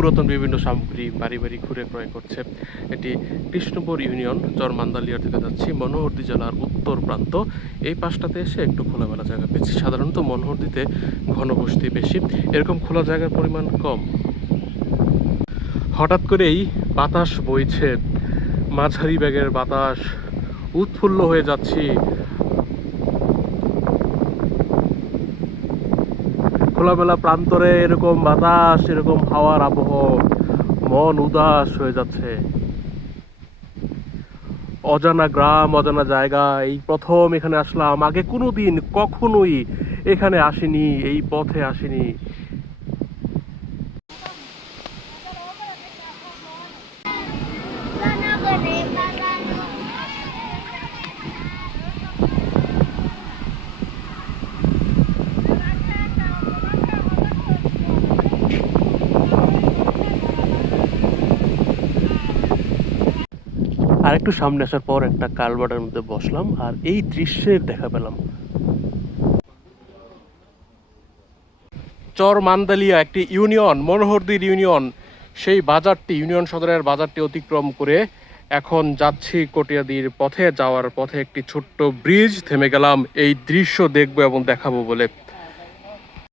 পুরাতন বিভিন্ন সামগ্রী বাড়ি বাড়ি ঘুরে ক্রয় করছে এটি কৃষ্ণপুর ইউনিয়ন চরমান্দালিয়া থেকে যাচ্ছি মনোহরদি জেলার উত্তর প্রান্ত। এই পাশটাতে এসে একটু খোলামেলা জায়গা পেয়েছি। সাধারণত মনোহরদিতে ঘনবসতি বেশি। এরকম খোলা জায়গার পরিমাণ কম। হঠাৎ করেই বাতাস বইছে। মাঝারি ব্যাগের বাতাস। উৎফুল্ল হয়ে যাচ্ছি। খোলামেলা প্রান্তরে এরকম বাতাস, এরকম হাওয়ার আবহ, মন উদাস হয়ে যাচ্ছে। অজানা গ্রাম, অজানা জায়গা, এই প্রথম এখানে আসলাম, আগে কোনো দিন কখনোই এখানে আসিনি, এই পথে আসিনি। আর একটু সামনে আসার পর একটা কালভার্টের মধ্যে বসলাম আর এই দৃশ্যের দেখা পেলাম। চর মান্দালিয়া একটি ইউনিয়ন, মনোহরদির ইউনিয়ন। সেই বাজারটি, ইউনিয়ন সদরের বাজারটি অতিক্রম করে এখন যাচ্ছি কটিয়াদির পথে, যাওয়ার পথে একটি ছোট্ট ব্রিজ, থেমে গেলাম। এই দৃশ্য দেখব এবং দেখাবো বলে